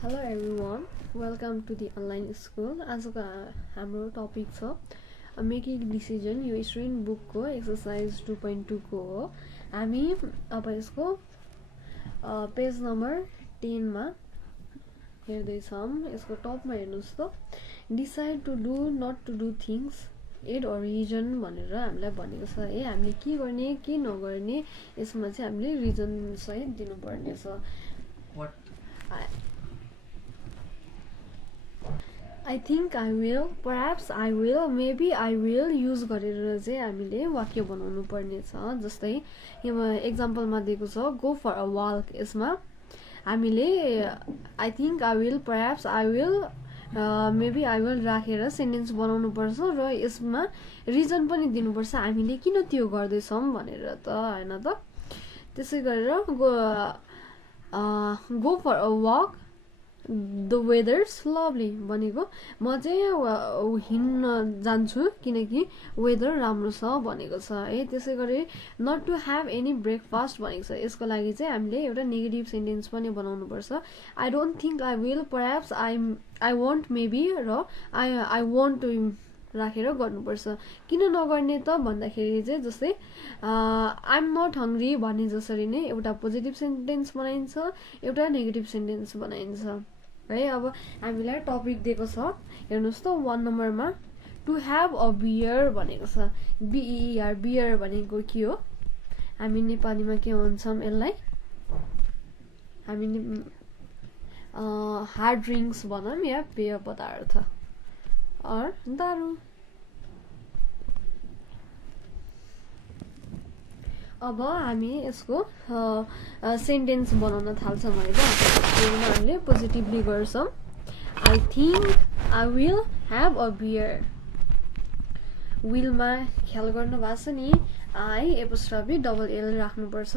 Hello everyone, welcome to the online school. आजको हाम्रो topic छ मेकिङ डिसिजन यो स्टुडेन्ट बुकको एक्सरसाइज 2.2 को हो। हामी अब यसको पेज नम्बर 10 मा हेर्दैछौँ। यसको टपमा हेर्नुस् त decide to do not to do things add a reason भनेर हामीलाई भनेको छ है। हामीले के गर्ने के नगर्ने यसमा चाहिँ हामीले रिजन सहित दिनुपर्ने छ। I think I will, perhaps I will, maybe I will use गरेर चाहिँ हामीले वाक्य बनाउनु पर्ने छ। जस्तै यहाँ एक्जाम्पलमा दिएको छ गो फर अ वाक। यसमा हामीले I think I will, perhaps I will, maybe I will राखेर सेन्टेन्स बनाउनु पर्छ र यसमा रिजन पनि दिनुपर्छ हामीले किन त्यो गर्दैछौँ भनेर त हैन त। त्यसै गरेर go for a walk the weather's lovely भनेको म चाहिँ हिँड्न जान्छु किनकि वेदर राम्रो छ भनेको छ है। त्यसै गरी not to have any breakfast भनेको छ। यसको लागि चाहिँ हामीले एउटा नेगेटिभ सेन्टेन्स पनि बनाउनु पर्छ। I don't think I will, perhaps I won't, maybe र आई वन्ट टु राखेर गर्नुपर्छ। किन नगर्ने त भन्दाखेरि चाहिँ जस्तै आइ एम नट हङ्ग्री भने जसरी नै एउटा पोजिटिभ सेन्टेन्स बनाइन्छ, एउटा नेगेटिभ सेन्टेन्स बनाइन्छ है। अब हामीलाई टपिक दिएको छ हेर्नुहोस् त 1 नम्बरमा टु ह्याभ अ बियर भनेको छ। बिइआर बियर भनेको के हो? हामी नेपालीमा के भन्छौँ यसलाई? हामी हार्ड ड्रिङ्क्स भनौँ या पेय पदार्थ अर दारू। अब हामी यसको सेन्टेन्स बनाउन थाल्छौँ है त। हामीले पोजिटिभली गर्छौँ। I think I will have a beer. विलमा ख्याल गर्नु भएको छ नि, आई एपोस्ट्रफी डबल एल राख्नुपर्छ।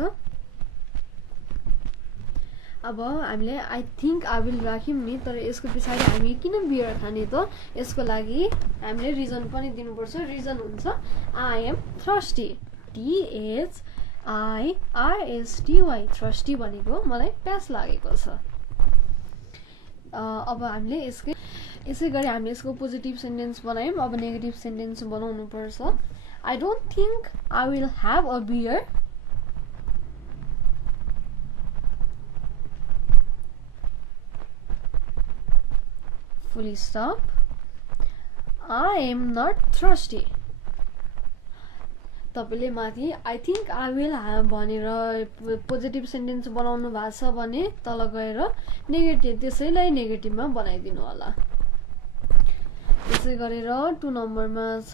अब हामीले आई थिङ्क आई विल राख्यौँ नि, तर यसको पछाडि हामी किन बियर खाने त? यसको लागि हामीले रिजन पनि दिनुपर्छ। रिजन हुन्छ I am thirsty, THIRSTY, thirsty भनेको मलाई प्यास लागेको छ। अब हामीले यसै गरी हामीले यसको पोजिटिभ सेन्टेन्स बनायौँ। अब नेगेटिभ सेन्टेन्स बनाउनु पर्छ। I don't think I will have a beer, full stop, I am not thirsty. तपाईँले माथि आई थिङ्क आई विल भनेर पोजिटिभ सेन्टेन्स बनाउनु भएको छ भने तल गएर नेगेटिभ त्यसैलाई नेगेटिभमा बनाइदिनु होला। त्यसै गरेर 2 नम्बरमा छ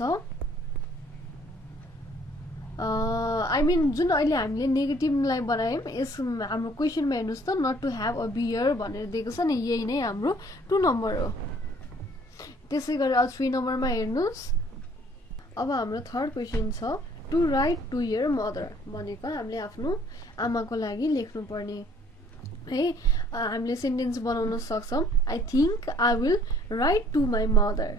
आई मिन जुन अहिले हामीले नेगेटिभलाई बनायौँ यस हाम्रो क्वेसनमा हेर्नुहोस् त not to have a beer भनेर दिएको छ नि, यही नै हाम्रो 2 नम्बर हो। त्यसै गरेर 3 नम्बरमा हेर्नुहोस्। अब हाम्रो थर्ड क्वेसन छ to write to your mother भनेको हामीले आफ्नो आमाको लागि लेख्नुपर्ने है। हामीले सेन्टेन्स बनाउन सक्छौँ I think I will write to my mother.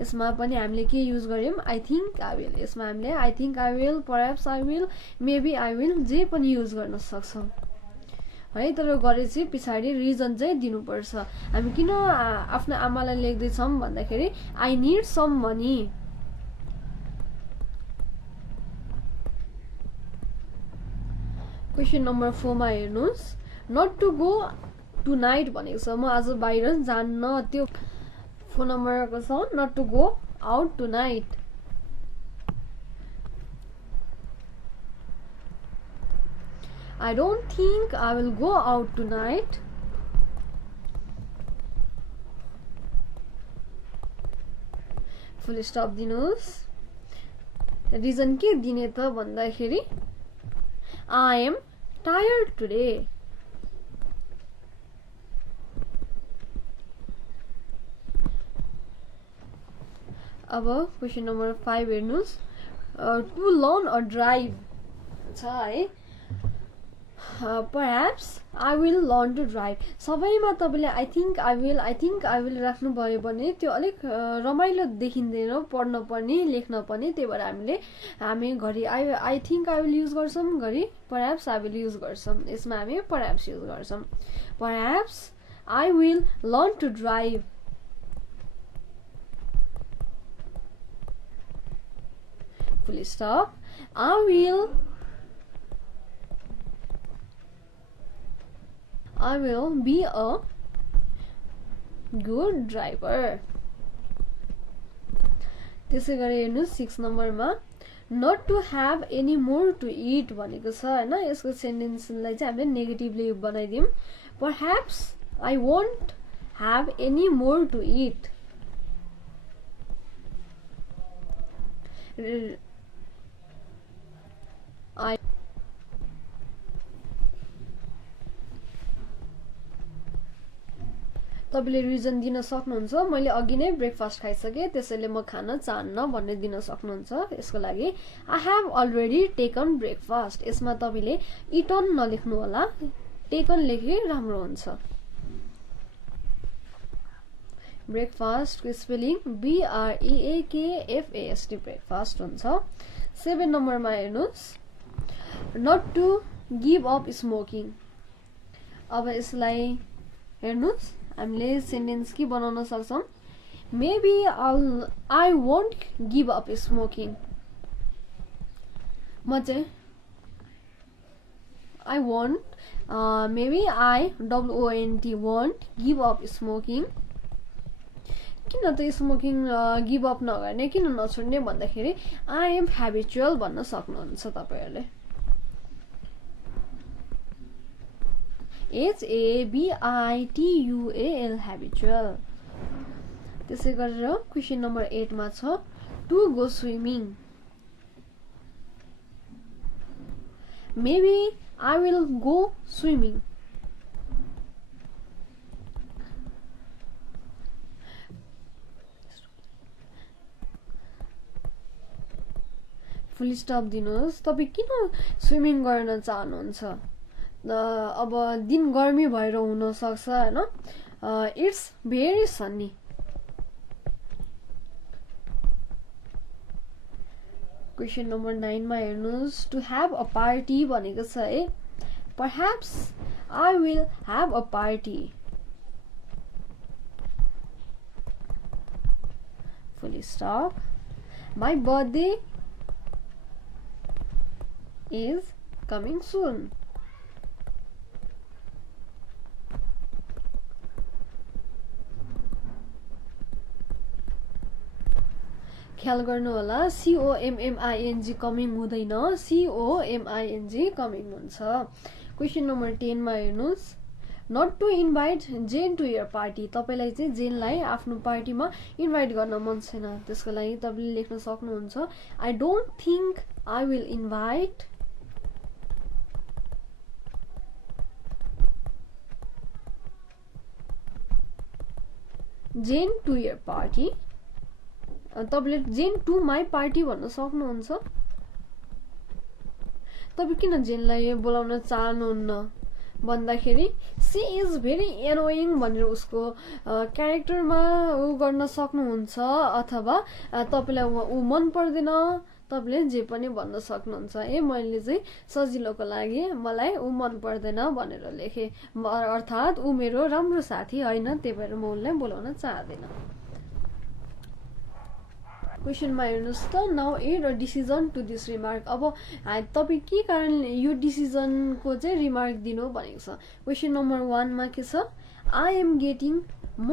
यसमा पनि हामीले के युज गर्यौँ? I think I will. यसमा हामीले I think I will, perhaps I will, maybe I will जे पनि युज गर्न सक्छौँ है। तर गरेपछि पछाडि रिजन चाहिँ दिनुपर्छ। हामी किन आफ्नो आमालाई लेख्दैछौँ भन्दाखेरि I need some money. Question number 4 मा हेर्नुहोस् not to go tonight भनेको छ। म आज बाहिर जान्न। त्यो 4 नम्बरको छ not to go out tonight. I don't think I will go out tonight. Full stop दिनुहोस्। रिजन के दिने त भन्दाखेरि I am tired today. अब क्वेसन नम्बर 5 हेर्नुहोस् टु लर्न अ ड्राइभ छ है। Perhaps I will learn to drive. सबैमा तपाईँले आई थिङ्क आई विल राख्नुभयो भने त्यो अलिक रमाइलो देखिँदैन पढ्न पनि लेख्न पनि। त्यही भएर हामी घरि I think I will use गर्छौँ, घरि परह्याप्स आई विल युज गर्छौँ। यसमा हामी परह्याप्स युज गर्छौँ। परह्याप्स I will learn to drive. Full stop. I will be a good driver. त्यसै गरी हेर्नु 6 नम्बरमा not to have any more to eat भनेको छ हैन यसको सेन्टेन्सलाई चाहिँ हामीले negatively बनाइदियौं perhaps I won't have any more to eat I तपाईले रिजन दिन सक्नुहुन्छ मैले अघि नै ब्रेकफास्ट खाइसके त्यसैले म खान चाहन्न भन्ने दिन सक्नुहुन्छ यसको लागि I have already taken breakfast यसमा तपाईले eaten नलेख्नु होला taken लेखे राम्रो हुन्छ ब्रेकफास्ट को स्पेलिङ BREAKFAST ब्रेकफास्ट हुन्छ 7 नम्बरमा हेर्नुस् not to give up smoking अब यसलाई हेर्नुस् हामीले सेन्टेन्स के बनाउन सक्छौं maybe I won't give up smoking म चाहिँ I won't maybe I won't give up smoking किन त स्मोकिङ गिभ अप नगर्ने किन नछोड्ने भन्दाखेरि I am habitual भन्न सक्नुहुन्छ तपाईहरुले HABITUAL habitual त्यसै गरेर क्वेशन नम्बर 8 मा छ to go swimming maybe I will go swimming full stop दिनुहोस् तपाई किन स्विमिङ गर्न चाहनुहुन्छ अब दिन गर्मी भएर हुन सक्छ हैन it's very Sunny question number 9 मा हेर्नुस् टु हैव अ पार्टी भनेको छ है perhaps I will have a party full stop my birthday is coming soon ख्याल गर्नु होला COMMING कमिङ हुँदैन COMING कमिङ हुन्छ क्वेशन नम्बर 10 मा हेर्नुस् not to invite Jane to your party तपाईलाई चाहिँ जेनलाई आफ्नो पार्टीमा इन्भाइट गर्न मन छैन त्यसको लागि तपाईले लेख्न सक्नुहुन्छ I don't think I will invite Jane to your party तपाईले जेन टु माई पार्टी भन्न सक्नुहुन्छ तपाई किन जेनलाई बोलाउन चाहनुहुन्न भन्दाखेरि सी इज भेरी एनोइङ भनेर उसको क्यारेक्टरमा उ गर्न सक्नुहुन्छ अथवा तपाईलाई उ मन पर्दैन तपाईले जे पनि भन्न सक्नुहुन्छ ए मैले चाहिँ सजिलोको लागि मलाई उ मन पर्दैन भनेर लेखे अर्थात उ मेरो राम्रो साथी हैन त्यही भएर म उनलाई बोलाउन चाहदिन क्वेशन मा हेर्नुस् त now add a decision to this remark अब तपाई के कारण यो डिसिजन को चाहिँ रिमार्क दिनु भनेको छ क्वेशन नम्बर 1 मा के छ I am getting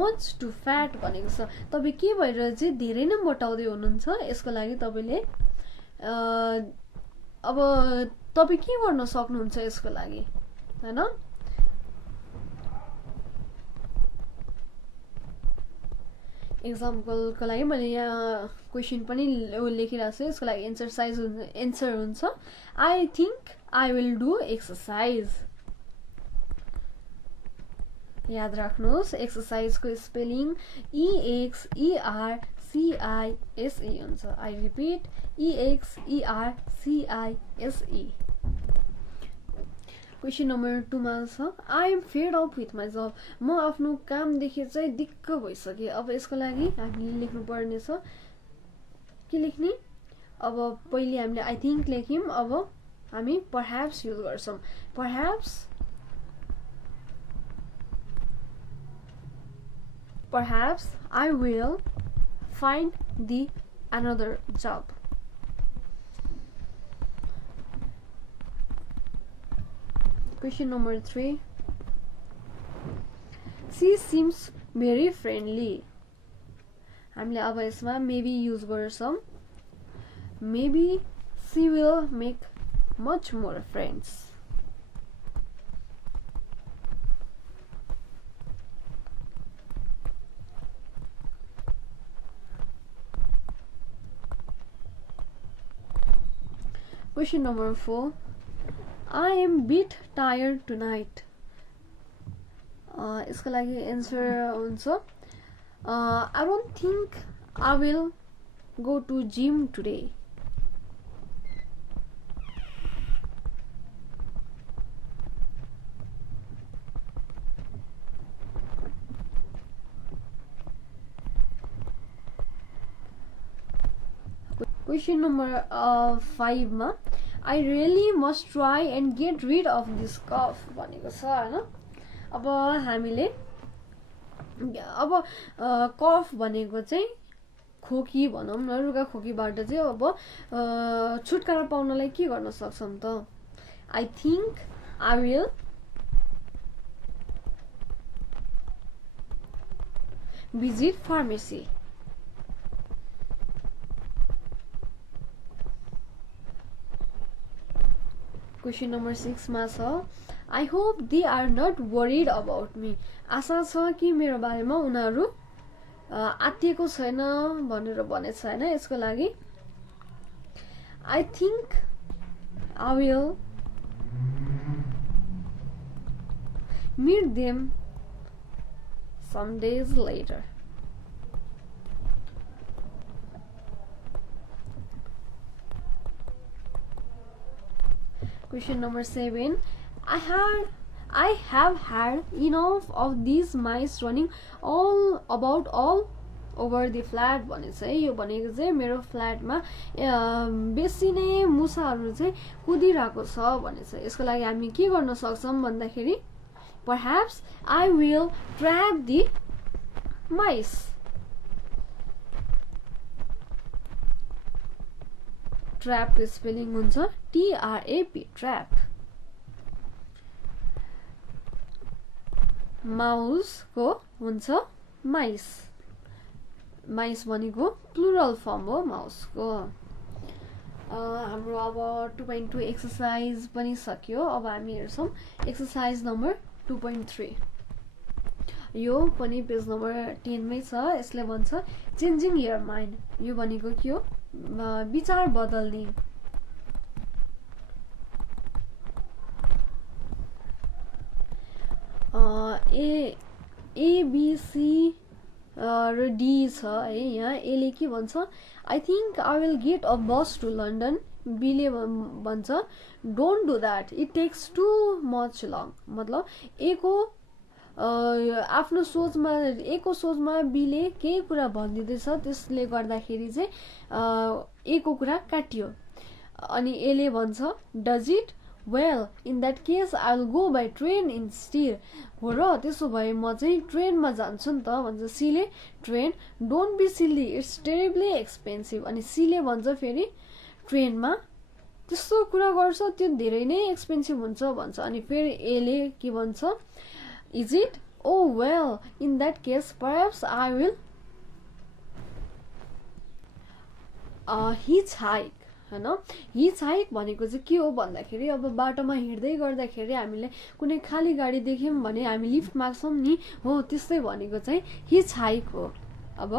much too fat भनेको छ तपाई के भएर चाहिँ धेरै नै मोटाउँदै हुनुहुन्छ यसको लागि तपाईले अब तपाई के गर्न सक्नुहुन्छ यसको लागि हैन एक्जाम्पल को लागि मैले यहाँ क्वेशन पनि लेखिरहेको छु यसको लागि एन्सर हुन्छ I think I will do exercise याद राख्नुहोस् एक्सरसाइज को स्पेलिङ EXERCISE हुन्छ I repeat EXERCISE question number 2 मा छ I am fed up with my जब म आफ्नो काम देखि चाहिँ दिक्क भइसके अब यसको लागि हामीले लेख्नु पर्ने छ के लेख्ने अब पहिले हामीले आई थिंक लेख्यौं अब हामी perhaps युज गर्छौं perhaps perhaps I will find the another job. Question number 3. She seems very friendly. हामीले अब यसमा maybe use गर्छौं. Maybe she will make much more friends. Question number 4. I am bit tired tonight. यसको लागि answer हुन्छ I don't think I will go to gym today. Question number 5 मा I really must try and get rid of this cough भनेको छ हैन. अब हामीले अब कफ भनेको चाहिँ खोकी भनौं न, रुगा खोकीबाट चाहिँ अब छुटकारा पाउनलाई के गर्न सक्छौं त? I think I will visit pharmacy. Question number 6 मा छ I hope they are not worried about me. आशा छ कि मेरो बारेमा उनीहरु आत्तिएको छैन भनेर भनेछ हैन. यसको लागि I think I will meet them some days later. Question number 7. I have had enough of these mice running all over the flat भनेछ है. यो भनेको चाहिँ मेरो फ्ल्याटमा बेसी नै मुसाहरु चाहिँ कुदिरहेको छ भनेछ. यसको लागि हामी के गर्न सक्छौं भन्दाखेरि perhaps I will trap the mice. Trap को स्पेलिङ हुन्छ TRAP, trap. Mouse को हुन्छ mice. Mice भनेको प्लुरल फर्म हो माउस को. हाम्रो अब 2.2 एक्सरसाइज पनि सक्यो. अब हामी हेर्छौं एक्सरसाइज नम्बर 2.3. यो पनि पेज नम्बर 10 मै छ. यसले भन्छ चेन्जिङ योर माइन्ड. यो भनेको के हो? विचार बदल्ने. A B C र D छ है. यहाँ A ले के भन्छ I think I will get a bus to London. B ले भन्छ don't do that, it takes too much long. मतलब A को आफ्नो सोचमा A को सोचमा B ले केही कुरा भन्दिदैछ, त्यसले गर्दाखेरि चाहिँ A को कुरा काटियो. अनि A ले भन्छ does it? Well, in that case I will go by train instead. हो र त्यसो भए म चाहिँ ट्रेनमा जान्छु नि त भन्छ C ले. Train don't be silly, it's terribly expensive. अनि C ले भन्छ फेरि ट्रेनमा त्यस्तो कुरा गर्छ त्यो धेरै नै एक्सपेन्सिभ हुन्छ भन्छ. अनि फेरि A ले के भन्छ is it? Oh well, in that case perhaps I will hitchhike. हैन. हिचहाइक भनेको चाहिँ के हो भन्दाखेरि अब बाटोमा हिँड्दै गर्दाखेरि हामीले कुनै खाली गाडी देख्यौं भने हामी लिफ्ट माग्छौं नि, हो त्यस्तै भनेको चाहिँ हिचहाइक हो. अब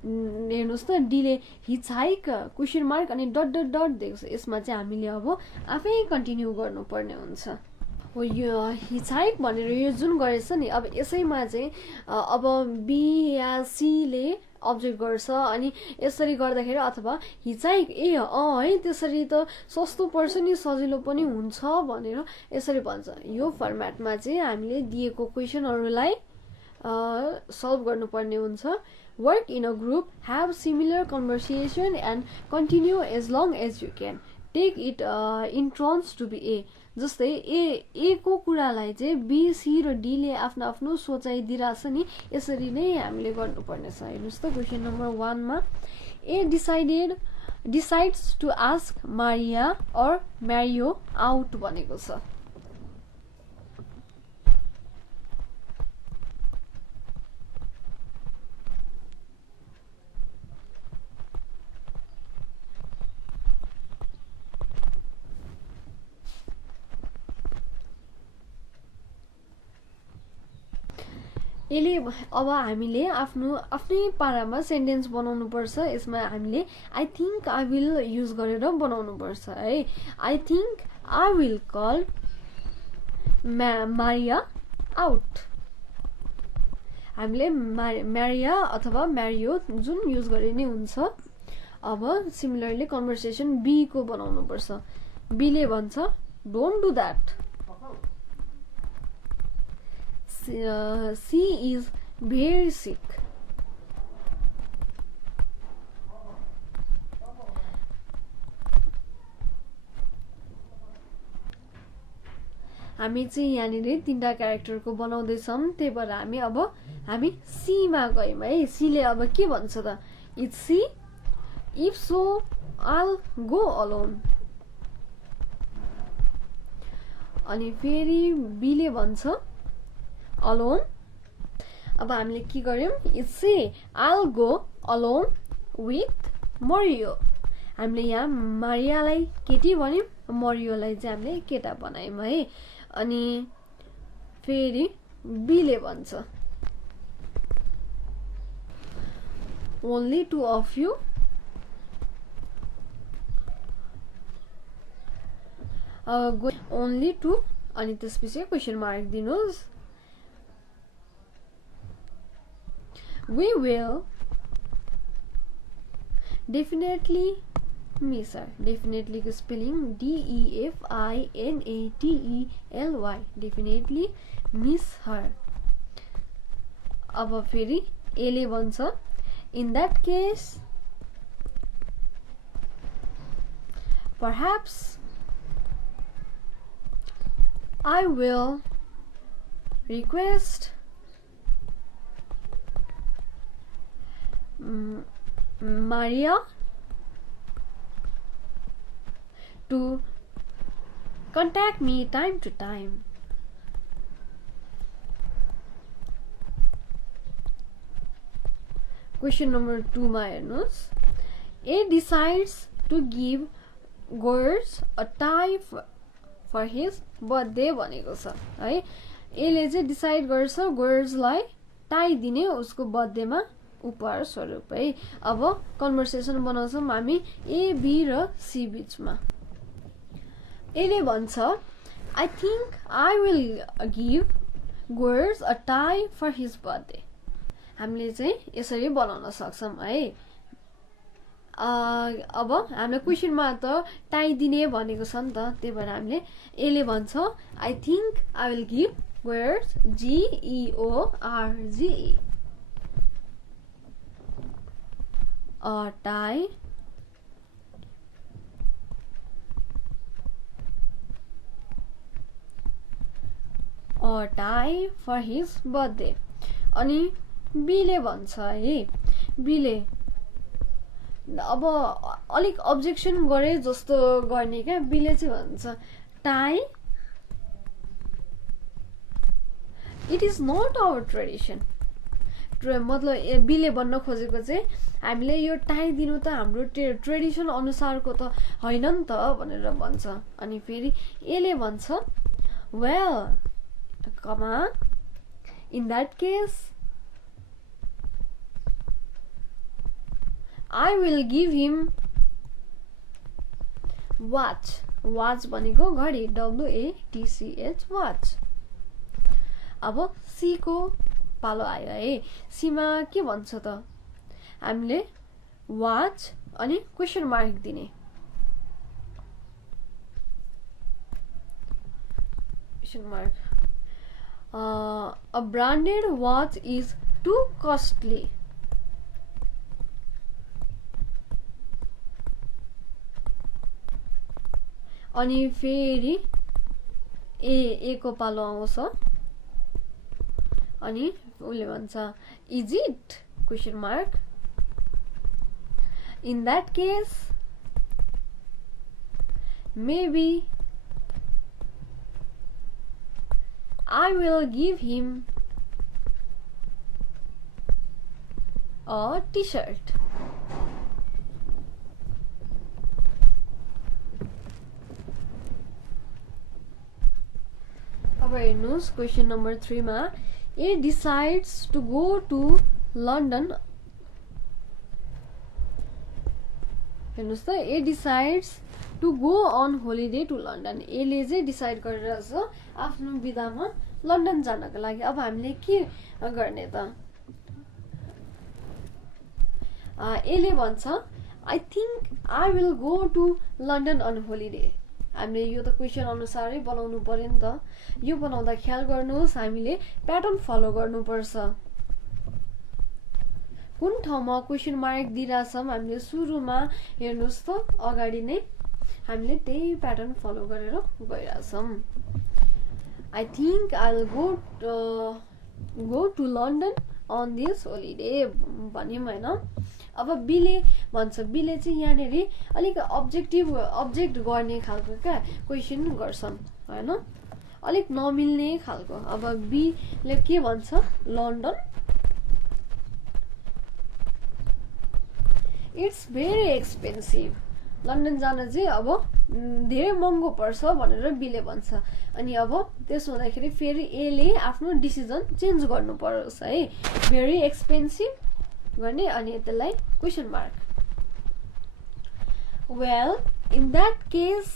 हेर्नुस् त डी ले हिचहाइक क्वेशन मार्क अनि डट डट डट दिएको छ. यसमा चाहिँ हामीले अब आफै कन्टिन्यू गर्नुपर्ने हुन्छ. हो यो हिचहाइक भनेर यो जुन गरेछ नि, अब यसैमा चाहिँ अब बी या सी ले अब्जेक्ट गर्छ अनि यसरी गर्दाखेरि अथवा हिचहाइक है त्यसरी त सस्तो पर्छ नि, सजिलो पनि हुन्छ भनेर यसरी भन्छ. यो फर्मेटमा चाहिँ हामीले दिएको क्वेशनहरुलाई सल्भ गर्नुपर्ने हुन्छ. Work in a group, have similar conversation and continue as long as you can. Take it in turns to be A. जस्तै ए को कुरालाई चाहिँ बी सी र डी ले आफ्नो आफ्नो सोचाइ दिइराछ नि यसरी नै हामीले गर्नुपर्ने छ हेर्नुस् त क्वेशन नम्बर 1 मा ए decides to ask Maria or Mario out भनेको छ यसले अब हामीले आफ्नै पारामा सेन्टेन्स बनाउनु पर्छ यसमा हामीले I think I will use गरेर बनाउनु पर्छ है I think I will call Maria out हामीले मारिया अथवा म्यारियो जुन युज गरे नै हुन्छ अब सिमिलरली कन्भर्सेसन बी को बनाउनु पर्छ बी ले भन्छ don't do that she is very sick हामी चाहिँ यहाँनिर तीनटा क्यारेक्टरको बनाउँदैछौँ त्यही भएर हामी सी मा गयौँ है सी ले अब के भन्छ त it's see if so I'll go alone अनि फेरि बी ले भन्छ alone अब हामीले के गर्यौं it's see I'll go alone with Mario हामीले यहाँ मारियालाई केटी भन्यौं मरियोलाई चाहिँ हामीले केटा बनायौं है अनि फेरि बी ले भन्छ only two of you only two अनि त्यसपछि क्वेशन मार्क दिनुस् we will definitely miss her definitely को spelling DEFINATELY definitely miss her अब फेरि ए ले भन्छ in that case perhaps I will request Maria to contact me time to time question number 2 मा हेर्नुस् A decides to give girls a tie for his birthday भनेको छ है ए ले चाहिँ डिसाइड गर्छ गर्ल्सलाई टाई दिने उसको बर्थडेमा उपहार स्वरूप है अब कन्भर्सेसन बनाउँछौं हामी ए बी र सी बीचमा ए ले भन्छ I think I will give girls a tie for his birthday हामीले चाहिँ यसरी बनाउन सक्छौं है अब हामीले क्वेशनमा त टाई दिने भनेको छ नि त त्यही भएर हामीले ए ले भन्छ I think I will give girls GEORGE a tie for his birthday अनि बी ले भन्छ है बी ले अब अलिक अब्जेक्सन गरे जस्तो गर्ने क्या बी ले चाहिँ भन्छ tie it is not our tradition मतलब बी ले भन्न खोजेको चाहिँ हामीले यो टाई दिनु त हाम्रो ट्रेडिसन अनुसारको त हैन नि त भनेर भन्छ अनि फेरि ए ले भन्छ well comma in that case I will give him watch भनेको घडी WATCH watch अब सी को पालो आयो है सी मा के भन्छ त हामीले watch अनि क्वेशन मार्क दिने question mark a branded watch is too costly अनि फेरि ए को पालो आउँछ अनि उसले भन्छ is it question mark in that case maybe I will give him a t-shirt. अब हेर्नुस् क्वेशन नम्बर 3 मा A decides to go to London. हेर्नुस् त A decides to go on holiday to London. A ले चाहिँ decide गरिरहेछ आफ्नो बिदामा London जानको लागि। अब हामीले के गर्ने त A ले भन्छ I think I will go to London on holiday. हामीले यो त क्वेशन अनुसारै बनाउनु पर्यो नि त। यो बनाउँदा ख्याल गर्नुहोस् हामीले प्याटर्न फलो गर्नुपर्छ। कुन ठाउँमा क्वेशन मार्क दिइराछौं हामीले सुरुमा हेर्नुस् त अगाडि नै हामीले त्यही प्याटर्न फलो गरेर गइराछौं। I think I'll go to London on this holiday भन्यौं हैन। अब बीले भन्छ बीले चाहिँ यहाँनेरि अलिक अब्जेक्ट गर्ने खालको क्या क्वेशन गर्छन् हैन अलिक नमिल्ने खालको। अब बी ले के भन्छ London it's very expensive London जान चाहिँ अब धेरै महँगो पर्छ भनेर बीले भन्छ। अनि अब त्यसो हुँदाखेरि फेरि ए ले आफ्नो डिसिजन चेन्ज गर्नु पर्छ है भेरी एक्सपेन्सिभ गर्ने अनि त्यसलाई question mark well in that case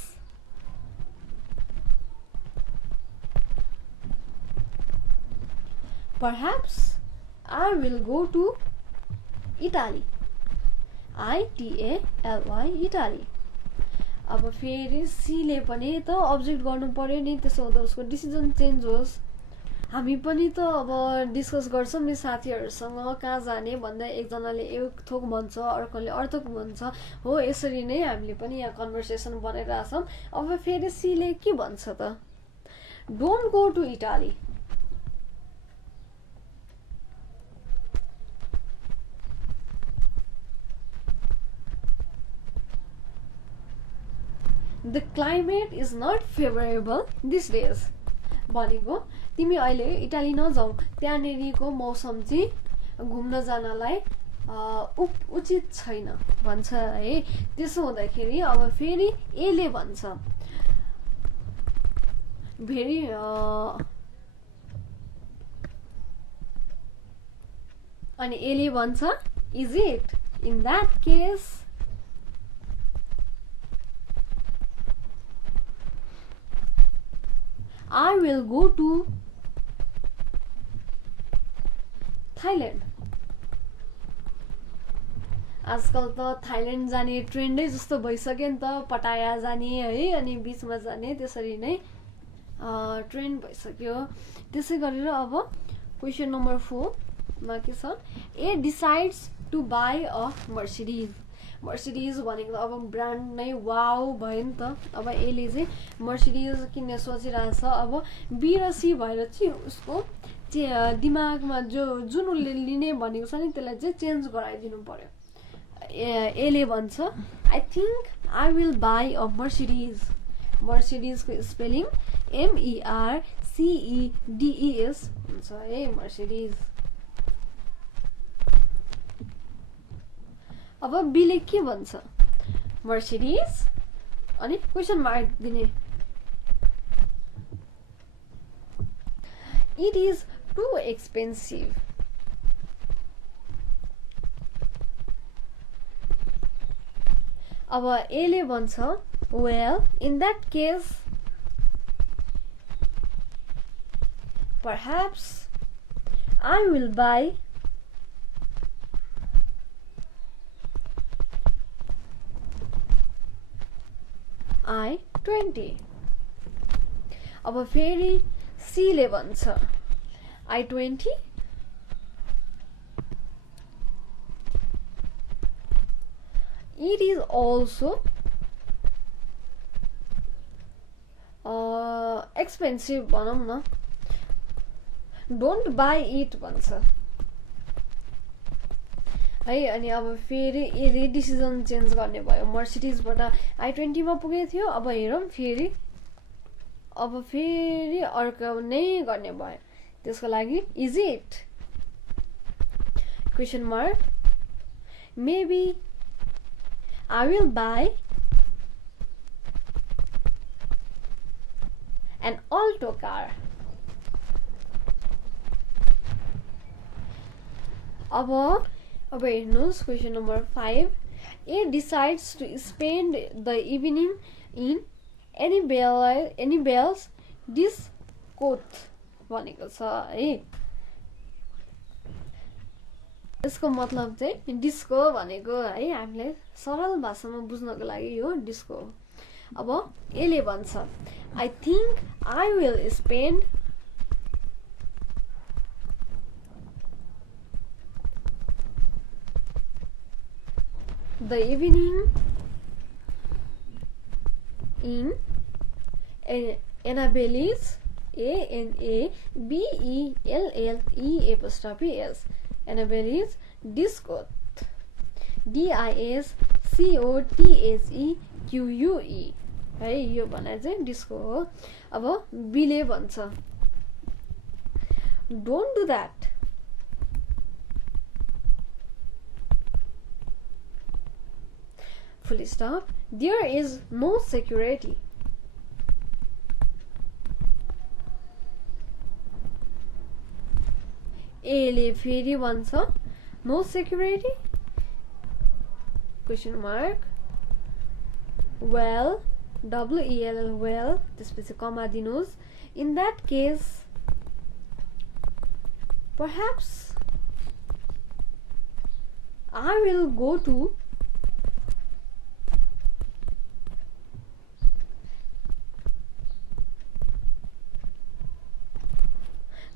perhaps I will go to Italy. ITALY Italy. अब फेरि सी ले पनि त अब्जेक्ट गर्नु पर्यो नि त्यसो हुँदा उसको डिसिजन चेन्ज होस्। हामी पनि त अब डिस्कस गर्छौं नि साथीहरुसँग कहाँ जाने भन्दा एकजनाले एक थोक भन्छ अर्कोले अर्को भन्छ हो यसरी नै हामीले पनि यहाँ कन्भर्सेसन बनाइराछौं। अब फेरि सी ले के भन्छ त don't go to Italy. The climate is not favorable these days. भनेको तिमी अहिले इटाली नजाऊ त्यहाँनेरिको मौसम चाहिँ घुम्न जानलाई उचित छैन भन्छ है। त्यसो हुँदाखेरि अब फेरि ए ले भन्छ भेरी अनि ए ले भन्छ is it in that case I will go to Thailand. आजकल त थाइल्यान्ड जाने ट्रेन्डै जस्तो भइसक्यो नि त पटाया जाने है अनि बीचमा जाने त्यसरी नै ट्रेन्ड भइसक्यो। त्यसै गरेर अब क्वेशन नम्बर 4 मा के छ A decides to buy a Mercedes. Mercedes भनेको अब ब्रान्ड नै वाउ भयो नि त। अब ए ले चाहिँ मर्सिडीज किन्ने सोचिरहेछ। अब बी र सी भएर चाहिँ उसको दिमागमा जुन उसले लिने भनेको छ नि त्यसलाई चाहिँ चेन्ज गराइदिनु पर्यो। ए ले भन्छ I think I will by a Mercedes. Mercedes को स्पेलिङ MERCEDES हुन्छ है मर्सिडीज। अब बी ले के भन्छ मर्सिडीज अनि क्वेशन मार्क दिने इट इज टु एक्सपेन्सिभ। अब ए ले भन्छ well in that case perhaps I will buy I-20। अब फेरि सी ले भन्छ I-20 it is also expensive भनौँ न डोन्ट बाई इट भन्छ है अनि अब फेरि यदि डिसिजन चेन्ज गर्ने भयो मर्सिडिजबाट i20 मा पुगेको थियो अब हेरौँ फेरि अर्को नै गर्ने भयो त्यसको लागि is it question mark maybe I will buy an Alto car अब हेर्नुहोस् question number 5 A decides to spend the evening in Annabelle's discotheque भनेको छ है यसको मतलब चाहिँ डिस्को भनेको है हामीले सरल भाषामा बुझ्नको लागि यो डिस्को अब एले भन्छ I think I will spend the evening in Annabelle's Annabelle's Annabelle's discotheque discotheque है यो भने चाहिँ डिस्को हो अब बिले भन्छ don't do that full stop there is no security एले फेरि भन्छ no security question mark well well well त्यसपछि कमा दिनुहोस् in that case perhaps I will go to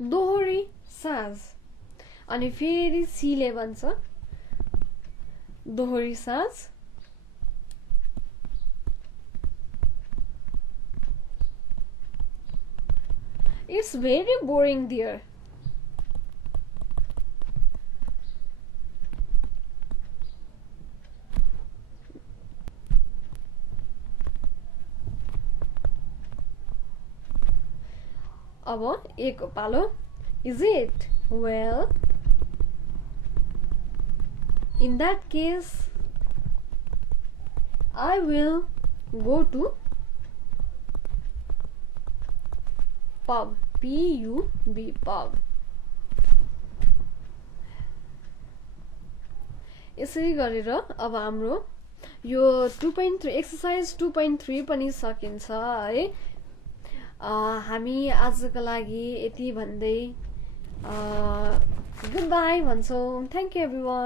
दोहोरी साँझ अनि फेरि सीले भन्छ दोहोरी साँझ It's very boring there. अब एक पालो Is it? Well, in that case I will go to pub P-U-B pub यसरी गरेर अब हाम्रो यो 2.3 एक्सरसाइज 2.3 पनि सकिन्छ है हामी आजको लागि यति भन्दै गुड बाई भन्छौं थ्यांक यू एभ्रीवन